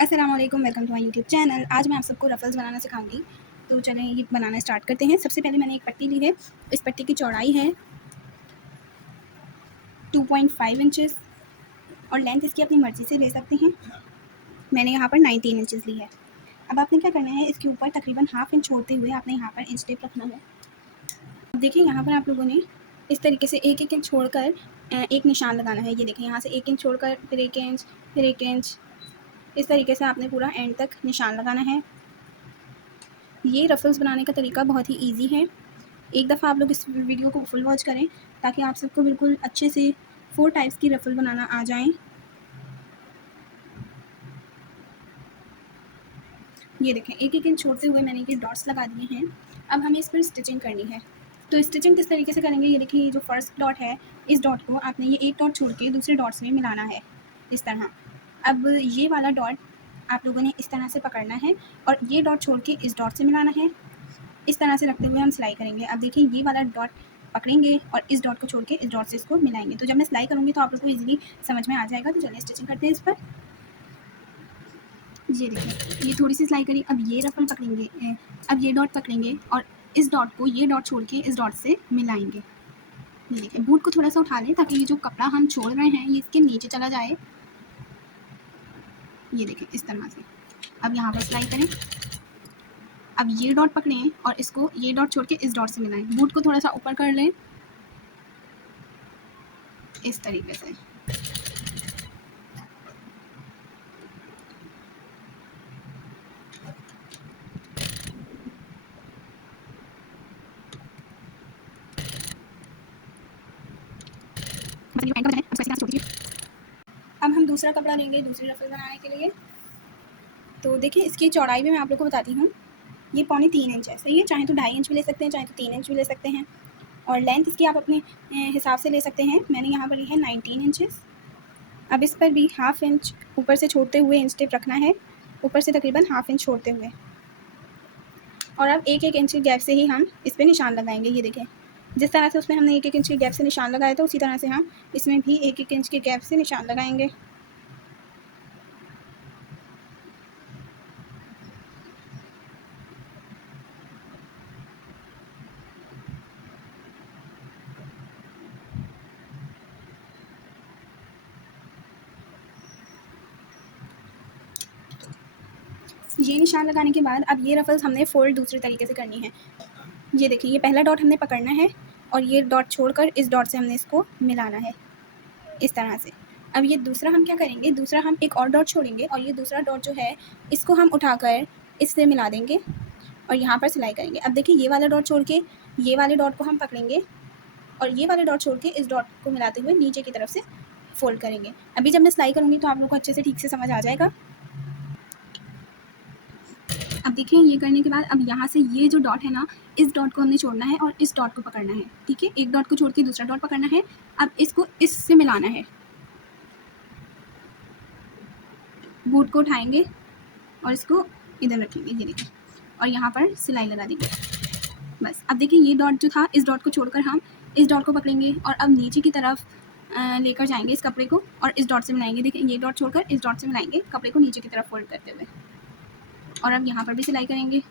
अस्सलाम वालेकुम, welcome to my YouTube channel. आज मैं आप सबको रफ़ल्स बनाना सिखाऊंगी। तो चलें ये बनाना स्टार्ट करते हैं। सबसे पहले मैंने एक पट्टी ली है। इस पट्टी की चौड़ाई है 2.5 इंचेस और लेंथ इसकी अपनी मर्ज़ी से ले सकते हैं। मैंने यहाँ पर 19 इंचेस ली है। अब आपने क्या करना है, इसके ऊपर तकरीबन हाफ इंच छोड़ते हुए आपने यहाँ पर इंच टेप रखना है। अब देखिए यहाँ पर आप लोगों ने इस तरीके से एक इंच छोड़कर एक निशान लगाना है। ये देखें, यहाँ से 1 इंच छोड़कर फिर 1 इंच, फिर 1 इंच, इस तरीके से आपने पूरा एंड तक निशान लगाना है। ये रफ़ल्स बनाने का तरीका बहुत ही ईजी है। एक दफ़ा आप लोग इस वीडियो को फुल वॉच करें ताकि आप सबको बिल्कुल अच्छे से 4 टाइप्स की रफ़ल बनाना आ जाएँ। ये देखें, एक इंच छोड़ते हुए मैंने ये डॉट्स लगा दिए हैं। अब हमें इस पर स्टिचिंग करनी है। तो स्टिचिंग किस तरीके से करेंगे, ये देखिए, ये जो फर्स्ट डॉट है, इस डॉट को आपने ये एक डॉट छोड़ के दूसरे डॉट्स में मिलाना है, इस तरह। अब ये वाला डॉट आप लोगों ने इस तरह से पकड़ना है और ये डॉट छोड़ के इस डॉट से मिलाना है। इस तरह से रखते हुए हम सिलाई करेंगे। अब देखिए, ये वाला डॉट पकड़ेंगे और इस डॉट को छोड़ के इस डॉट से इसको मिलाएंगे। तो जब मैं सिलाई करूँगी तो आप लोग को ईजिली समझ में आ जाएगा। तो चलिए स्टिचिंग करते हैं इस पर। ये देखिए, ये थोड़ी सी सिलाई करी। अब ये रफल पकड़ेंगे, अब ये डॉट पकड़ेंगे और इस डॉट को ये डॉट छोड़ के इस डॉट से मिलाएंगे। ये देखिए, बूट को थोड़ा सा उठा लें ताकि ये जो कपड़ा हम छोड़ रहे हैं ये इसके नीचे चला जाए। ये देखिए, इस तरह से। अब यहाँ पर सिलाई करें। अब ये डॉट पकड़ें और इसको ये डॉट छोड़ के इस डॉट से मिलाएं। बूट को थोड़ा सा ऊपर कर लें, इस तरीके से। अब हम दूसरा कपड़ा लेंगे दूसरी रफल बनाने के लिए। तो देखिए, इसकी चौड़ाई भी मैं आप लोग को बताती हूँ। ये 3.25 इंच है, सही है। चाहे तो 2.5 इंच भी ले सकते हैं, चाहे तो 3 इंच भी ले सकते हैं। और लेंथ इसकी आप अपने हिसाब से ले सकते हैं। मैंने यहाँ पर ली है 19 इंचेस। अब इस पर भी हाफ इंच ऊपर से छोड़ते हुए इंच टेप रखना है, ऊपर से तकरीबन हाफ इंच छोड़ते हुए। और अब एक इंच के गैप से ही हम इस पर निशान लगाएंगे। ये देखें, जिस तरह से उसमें हमने एक इंच के गैप से निशान लगाया था, उसी तरह से हम इसमें भी एक इंच के गैप से निशान लगाएंगे। ये निशान लगाने के बाद अब ये रफल्स हमने फ़ोल्ड दूसरे तरीके से करनी है। ये देखिए, ये पहला डॉट हमने पकड़ना है और ये डॉट छोड़कर इस डॉट से हमने इसको मिलाना है, इस तरह से। अब ये दूसरा हम क्या करेंगे, दूसरा हम एक और डॉट छोड़ेंगे और ये दूसरा डॉट जो है इसको हम उठाकर इससे मिला देंगे और यहाँ पर सिलाई करेंगे। अब देखिए, ये वाला डॉट छोड़ के ये वाले डॉट को हम पकड़ेंगे और ये वाले डॉट छोड़ के इस डॉट को मिलाते हुए नीचे की तरफ से फ़ोल्ड करेंगे। अभी जब मैं सिलाई करूँगी तो आप लोगों को अच्छे से ठीक से समझ आ जाएगा। अब देखिए, ये करने के बाद अब यहाँ से ये जो डॉट है ना, इस डॉट को हमने छोड़ना है और इस डॉट को पकड़ना है, ठीक है। एक डॉट को छोड़ के दूसरा डॉट पकड़ना है। अब इसको इससे मिलाना है। बूट को उठाएंगे और इसको इधर रखेंगे, ये देखिए, और यहाँ पर सिलाई लगा देंगे। बस। अब देखिए, ये डॉट जो था, इस डॉट को छोड़कर हम इस डॉट को पकड़ेंगे और अब नीचे की तरफ लेकर जाएंगे इस कपड़े को और इस डॉट से मिलाएंगे। देखिए, ये डॉट छोड़कर इस डॉट से मिलाएंगे कपड़े को नीचे की तरफ फोल्ड करते हुए। और अब यहाँ पर भी सिलाई करेंगे।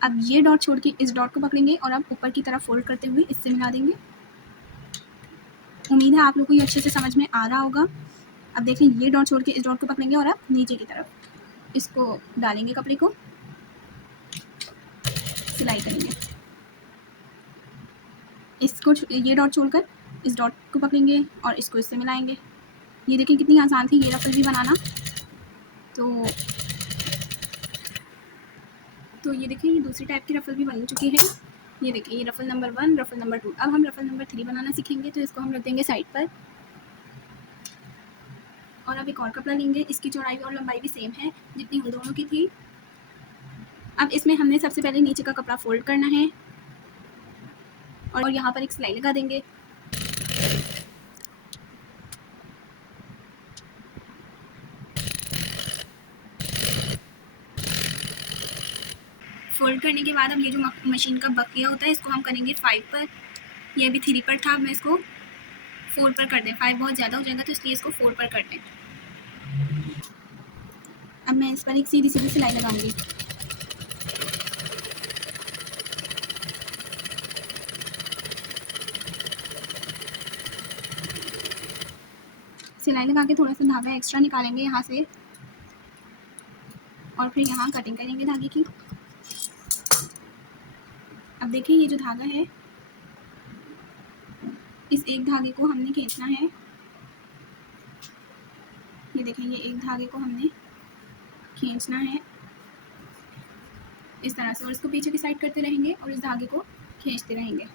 अब ये डॉट छोड़ के इस डॉट को पकड़ेंगे और अब ऊपर की तरफ फोल्ड करते हुए इससे मिला देंगे। उम्मीद है आप लोग को ये अच्छे से समझ में आ रहा होगा। अब देखिए, ये डॉट छोड़ के इस डॉट को पकड़ेंगे और अब नीचे की तरफ इसको डालेंगे कपड़े को, सिलाई करेंगे। इसको ये डॉट छोड़कर इस डॉट को पकड़ेंगे और इसको इससे मिलाएंगे। ये देखिए, कितनी आसान थी ये रफल भी बनाना। तो ये देखिए, ये दूसरी टाइप की रफल भी बन चुकी है। ये देखिए, ये रफल नंबर 1, रफल नंबर 2। अब हम रफल नंबर 3 बनाना सीखेंगे। तो इसको हम रख देंगे साइड पर और अब एक और कपड़ा लेंगे। इसकी चौड़ाई और लंबाई भी सेम है जितनी उन दोनों की थी। अब इसमें हमने सबसे पहले नीचे का कपड़ा फोल्ड करना है और यहाँ पर एक सिलाई लगा देंगे। फोल्ड करने के बाद अब ये जो मशीन का बकिया होता है इसको हम करेंगे 5 पर। ये अभी 3 पर था, अब मैं इसको 4 पर कर दें, 5 बहुत ज़्यादा हो जाएगा तो इसलिए इसको 4 पर कर दें। अब मैं इस पर एक सीधी सीधी सिलाई लगाऊंगी। सिलाई लगा के थोड़ा सा धागा एक्स्ट्रा निकालेंगे यहाँ से और फिर यहाँ कटिंग करेंगे धागे की। अब देखिए ये जो धागा है, इस एक धागे को हमने खींचना है। ये देखें, ये एक धागे को हमने खींचना है इस तरह से, और इसको पीछे की साइड करते रहेंगे और इस धागे को खींचते रहेंगे।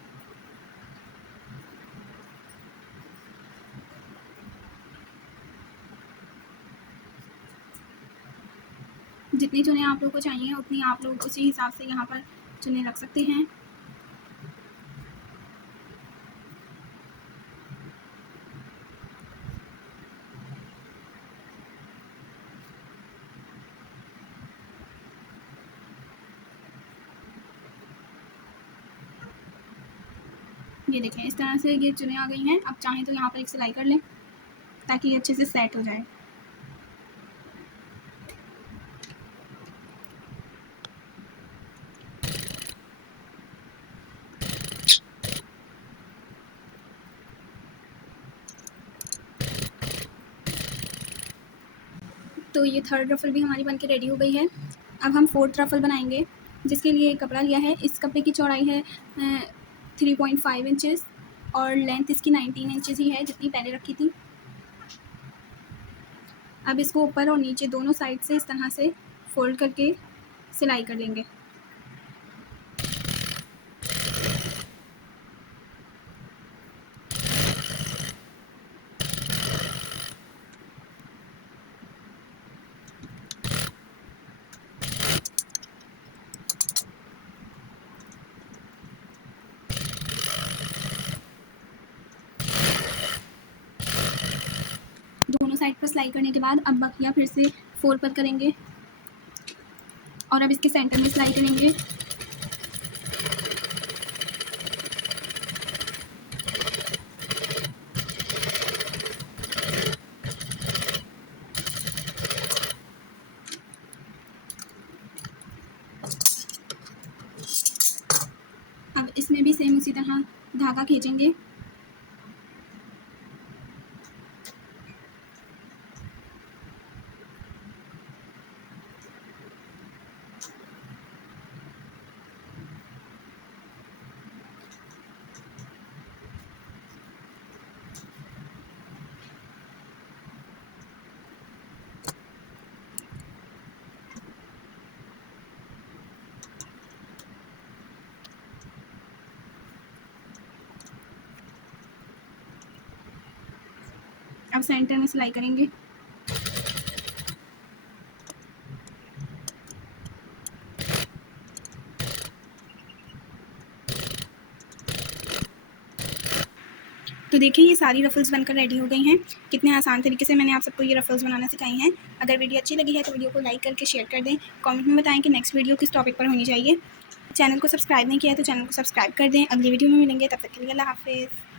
जितनी चुने आप लोग को चाहिए उतनी आप लोग उसी हिसाब से यहाँ पर चुने रख सकते हैं। ये देखें, इस तरह से ये चुने आ गई हैं। अब चाहें तो यहाँ पर एक सिलाई कर लें ताकि ये अच्छे से सेट हो जाए। तो ये थर्ड रफल भी हमारी बनके रेडी हो गई है। अब हम फोर्थ रफल बनाएंगे, जिसके लिए एक कपड़ा लिया है। इस कपड़े की चौड़ाई है 3.5 इंचेस और लेंथ इसकी 19 इंचेस ही है, जितनी पहले रखी थी। अब इसको ऊपर और नीचे दोनों साइड से इस तरह से फोल्ड करके सिलाई कर लेंगे। दोनों साइड पर सिलाई करने के बाद अब बकिया फिर से 4 पर करेंगे और अब इसके सेंटर में सिलाई करेंगे। अब इसमें भी सेम उसी तरह धागा खींचेंगे। अब सेंटर में सिलाई करेंगे। तो देखिए ये सारी रफल्स बनकर रेडी हो गई हैं। कितने आसान तरीके से मैंने आप सबको ये रफल्स बनाना सिखाई हैं। अगर वीडियो अच्छी लगी है तो वीडियो को लाइक करके शेयर कर दें। कमेंट में बताएं कि नेक्स्ट वीडियो किस टॉपिक पर होनी चाहिए। चैनल को सब्सक्राइब नहीं किया है तो चैनल को सब्सक्राइब कर दें। अगली वीडियो में मिलेंगे, तब तक के लिए अल्लाह हाफिज़।